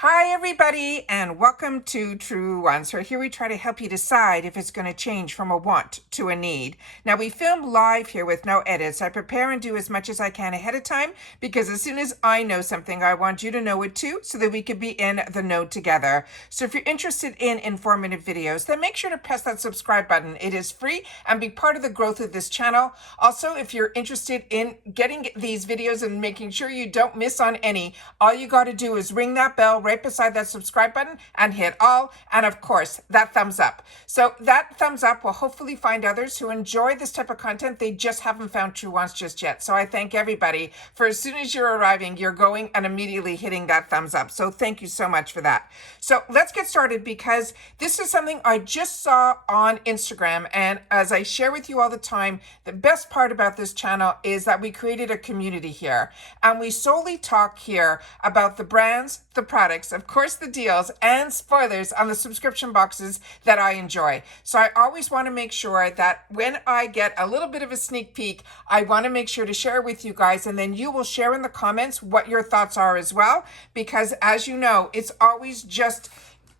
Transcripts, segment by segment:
Hi everybody and welcome to Truewants. So here we try to help you decide if it's going to change from a want to a need. Now we film live here with no edits. I prepare and do as much as I can ahead of time because as soon as I know something, I want you to know it too so that we can be in the know together. So if you're interested in informative videos, then make sure to press that subscribe button. It is free and be part of the growth of this channel. Also, if you're interested in getting these videos and making sure you don't miss on any, all you got to do is ring that bell right beside that subscribe button and hit all, and of course that thumbs up. So that thumbs up will hopefully find others who enjoy this type of content. They just haven't found Truewants just yet. So I thank everybody for as soon as you're arriving, you're going and immediately hitting that thumbs up. So thank you so much for that. So let's get started because this is something I just saw on Instagram, and as I share with you all the time, the best part about this channel is that we created a community here and we solely talk here about the brands, the products, of course, the deals and spoilers on the subscription boxes that I enjoy. So I always want to make sure that when I get a little bit of a sneak peek, I want to make sure to share with you guys, and then you will share in the comments what your thoughts are as well, because as you know, it's always just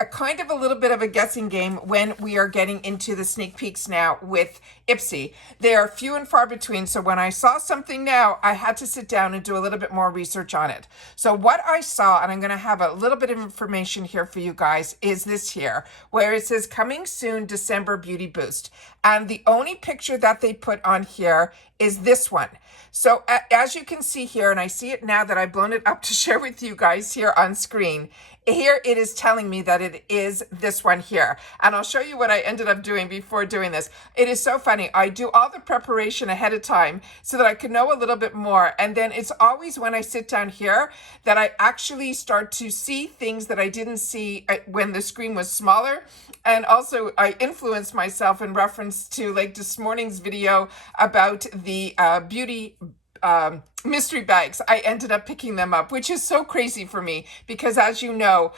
a kind of a little bit of a guessing game when we are getting into the sneak peeks now with IPSY. They are few and far between, so when I saw something now, I had to sit down and do a little bit more research on it. So what I saw, and I'm going to have a little bit of information here for you guys, is this here, where it says coming soon December beauty boost. And the only picture that they put on here is this one. So as you can see here, and I see it now that I've blown it up to share with you guys here on screen, here it is telling me that it is this one here. And I'll show you what I ended up doing before doing this. It is so funny. I do all the preparation ahead of time so that I can know a little bit more. And then it's always when I sit down here that I actually start to see things that I didn't see when the screen was smaller. And also I influenced myself in reference to like this morning's video about the beauty mystery bags. I ended up picking them up, which is so crazy for me because as you know,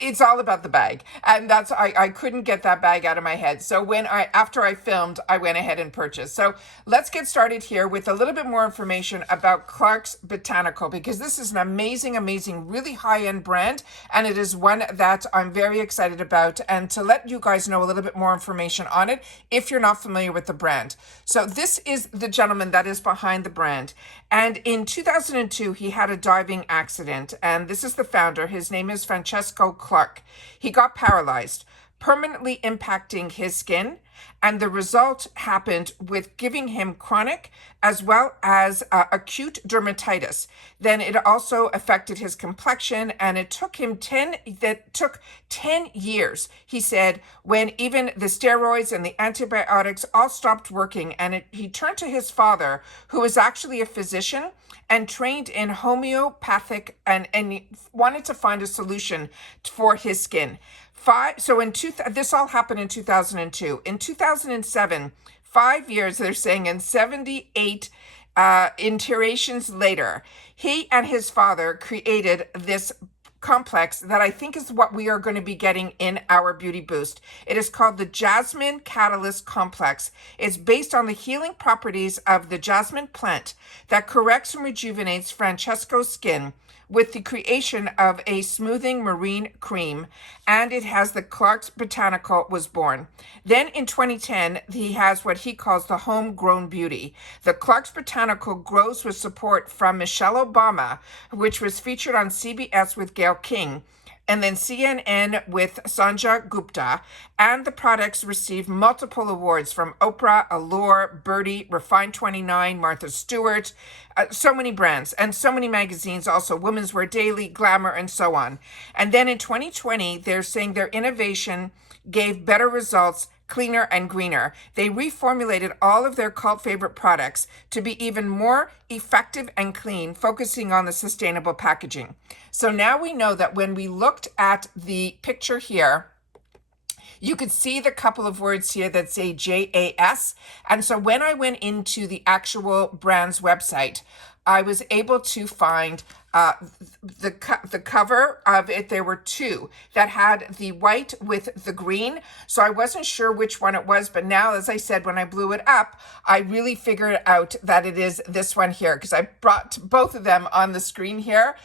it's all about the bag, and that's I couldn't get that bag out of my head. So after I filmed, I went ahead and purchased. So let's get started here with a little bit more information about Clark's Botanical, because this is an amazing, really high-end brand, and it is one that I'm very excited about, and to let you guys know a little bit more information on it if you're not familiar with the brand. So this is the gentleman that is behind the brand. And in 2002, he had a diving accident. And this is the founder. His name is Francesco Clark. He got paralyzed, permanently impacting his skin. And the result happened with giving him chronic as well as acute dermatitis. Then it also affected his complexion, and it took him 10 years, he said, when even the steroids and the antibiotics all stopped working. And he turned to his father, who was actually a physician and trained in homeopathic, and he wanted to find a solution for his skin. This all happened in 2002. In 2007, 5 years, they're saying, and 78 iterations later, he and his father created this complex that I think is what we are going to be getting in our beauty boost. It is called the Jasmine Catalyst Complex. It's based on the healing properties of the jasmine plant that corrects and rejuvenates Francesco's skin with the creation of a smoothing marine cream, and it has the Clark's Botanical was born. Then in 2010, he has what he calls the homegrown beauty. The Clark's Botanical grows with support from Michelle Obama, which was featured on CBS with Gayle King, and then CNN with Sanjay Gupta, and the products received multiple awards from Oprah, Allure, Birdie, Refined 29, Martha Stewart, so many brands and so many magazines, also Women's Wear Daily, Glamour, and so on. And then in 2020, they're saying their innovation gave better results, cleaner and greener. They reformulated all of their cult favorite products to be even more effective and clean, focusing on the sustainable packaging. So now we know that when we looked at the picture here, you could see the couple of words here that say JAS. And so when I went into the actual brand's website, I was able to find the cover of it, there were two that had the white with the green. So I wasn't sure which one it was, but now, as I said, when I blew it up, I really figured out that it is this one here, because I brought both of them on the screen here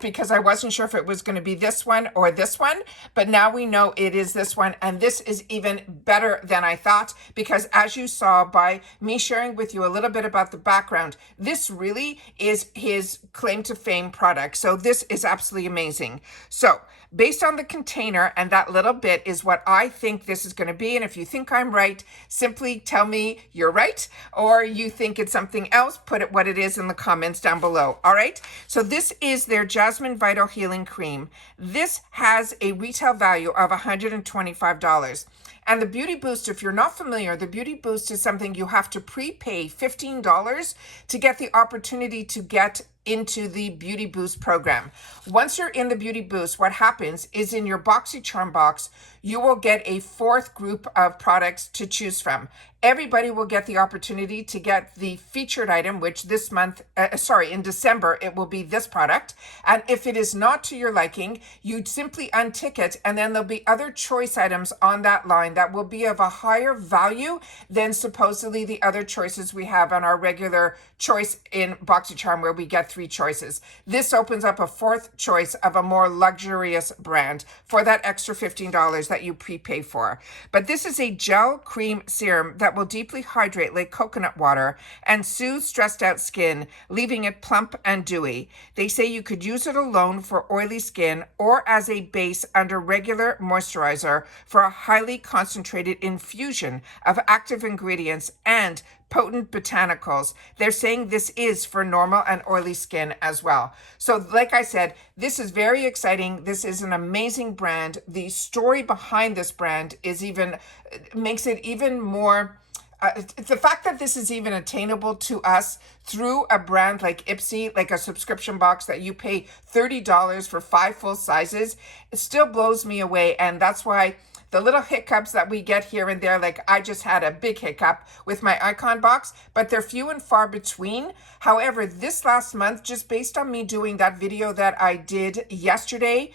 because I wasn't sure if it was going to be this one or this one, but now we know it is this one, and this is even better than I thought, because as you saw by me sharing with you a little bit about the background, this really is his claim to fame product. So this is absolutely amazing. So based on the container and that little bit is what I think this is going to be. And if you think I'm right, simply tell me you're right, or you think it's something else, put it what it is in the comments down below. All right. So this is their Jasmine Vital Healing Cream. This has a retail value of $125. And the Beauty Boost, if you're not familiar, the Beauty Boost is something you have to prepay $15 to get the opportunity to get into the Beauty Boost program. Once you're in the Beauty Boost, what happens is in your Boxycharm box, you will get a fourth group of products to choose from. Everybody will get the opportunity to get the featured item, which this month, in December, it will be this product. And if it is not to your liking, you'd simply untick it, and then there'll be other choice items on that line that will be of a higher value than supposedly the other choices we have on our regular choice in Boxycharm, where we get 3 choices. This opens up a fourth choice of a more luxurious brand for that extra $15 that you prepay for. But this is a gel cream serum that will deeply hydrate like coconut water and soothe stressed out skin, leaving it plump and dewy. They say you could use it alone for oily skin or as a base under regular moisturizer for a highly concentrated infusion of active ingredients and potent botanicals. They're saying this is for normal and oily skin as well. So like I said, this is very exciting. This is an amazing brand. The story behind this brand is makes it even more the fact that this is even attainable to us through a brand like IPSY, like a subscription box that you pay $30 for 5 full sizes, it still blows me away. And that's why the little hiccups that we get here and there, like I just had a big hiccup with my icon box, but they're few and far between. However, this last month, just based on me doing that video that I did yesterday,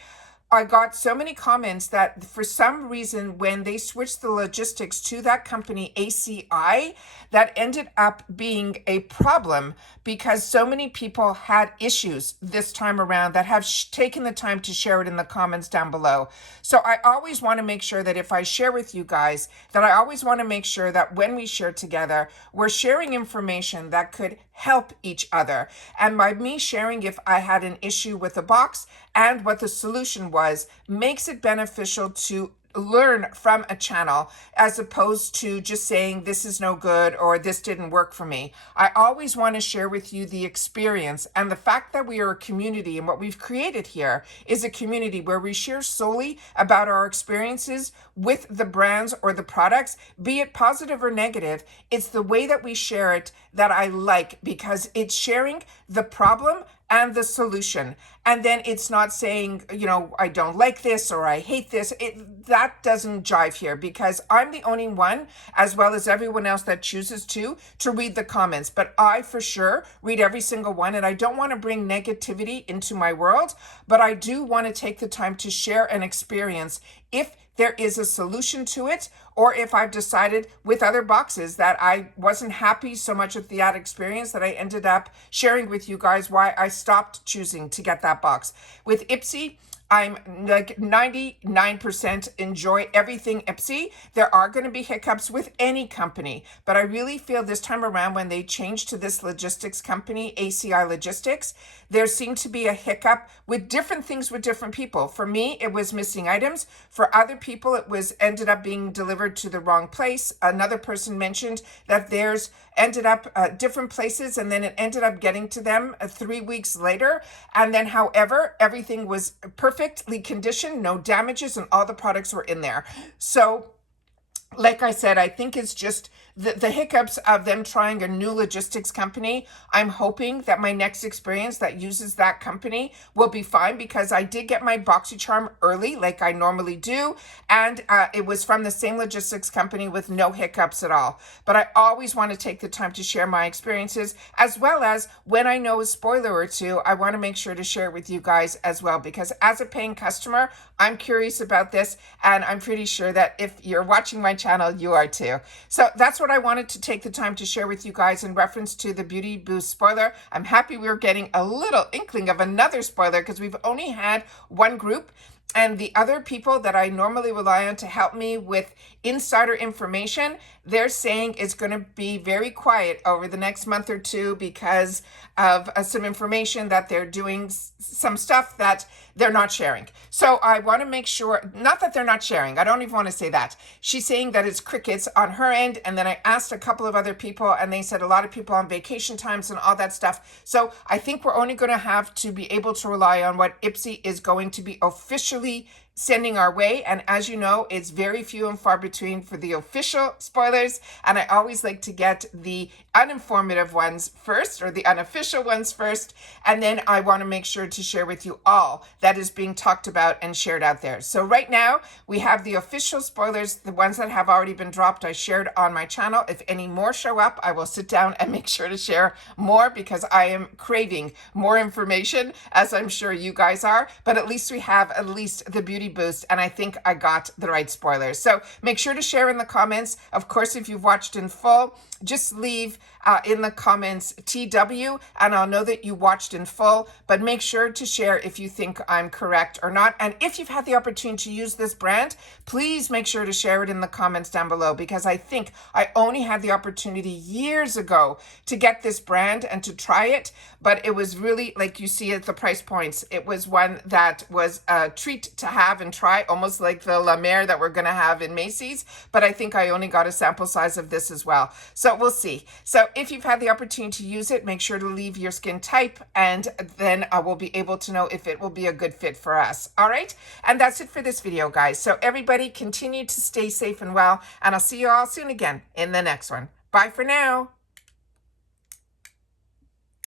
I got so many comments that for some reason, when they switched the logistics to that company, ACI, that ended up being a problem because so many people had issues this time around that have taken the time to share it in the comments down below. So I always want to make sure that if I share with you guys, that I always want to make sure that when we share together, we're sharing information that could help each other. And by me sharing if I had an issue with the box and what the solution was, makes it beneficial to learn from a channel as opposed to just saying this is no good or this didn't work for me. I always want to share with you the experience, and the fact that we are a community, and what we've created here is a community where we share solely about our experiences with the brands or the products, be it positive or negative. It's the way that we share it that I like, because it's sharing the problem and the solution. And then it's not saying, I don't like this or I hate this. That doesn't jive here, because I'm the only one, as well as everyone else that chooses to read the comments. But I for sure read every single one, and I don't want to bring negativity into my world, but I do want to take the time to share an experience if there is a solution to it, or if I've decided with other boxes that I wasn't happy so much with the ad experience that I ended up sharing with you guys why I stopped choosing to get that box. With IPSY, I'm like 99% enjoy everything IPSY. There are going to be hiccups with any company, but I really feel this time around when they changed to this logistics company, ACI Logistics, there seemed to be a hiccup with different things with different people. For me, it was missing items. For other people, it was ended up being delivered to the wrong place. Another person mentioned that theirs ended up different places, and then it ended up getting to them 3 weeks later. And then, however, everything was perfectly conditioned, no damages, and all the products were in there. So like I said, I think it's just the hiccups of them trying a new logistics company, I'm hoping that my next experience that uses that company will be fine, because I did get my Boxycharm early like I normally do, and it was from the same logistics company with no hiccups at all. But I always want to take the time to share my experiences, as well as when I know a spoiler or two, I want to make sure to share with you guys as well, because as a paying customer, I'm curious about this, and I'm pretty sure that if you're watching my channel, you are too. So that's what I wanted to take the time to share with you guys in reference to the Beauty Boost spoiler. I'm happy we're getting a little inkling of another spoiler, because we've only had one group, and the other people that I normally rely on to help me with insider information, they're saying it's going to be very quiet over the next month or two because of some information that they're doing, some stuff that they're not sharing. So I want to make sure, not that they're not sharing, I don't even want to say that. She's saying that it's crickets on her end, and then I asked a couple of other people, and they said a lot of people on vacation times and all that stuff. So I think we're only going to have to be able to rely on what IPSY is going to be officially sending our way. And as you know, it's very few and far between for the official spoilers, and I always like to get the uninformative ones first, or the unofficial ones first, and then I want to make sure to share with you all that is being talked about and shared out there. So right now we have the official spoilers, the ones that have already been dropped, I shared on my channel. If any more show up, I will sit down and make sure to share more, because I am craving more information, as I'm sure you guys are. But at least we have at least the Beauty Boost, and I think I got the right spoilers. So make sure to share in the comments. Of course, if you've watched in full, just leave in the comments TW, and I'll know that you watched in full. But make sure to share if you think I'm correct or not. And if you've had the opportunity to use this brand, please make sure to share it in the comments down below, because I think I only had the opportunity years ago to get this brand and to try it. But it was really, like you see at the price points, it was one that was a treat to have and try, almost like the La Mer that we're going to have in Macy's. But I think I only got a sample size of this as well. So we'll see. So if you've had the opportunity to use it, make sure to leave your skin type, and then I will be able to know if it will be a good fit for us. All right. And that's it for this video, guys. So everybody continue to stay safe and well, and I'll see you all soon again in the next one. Bye for now.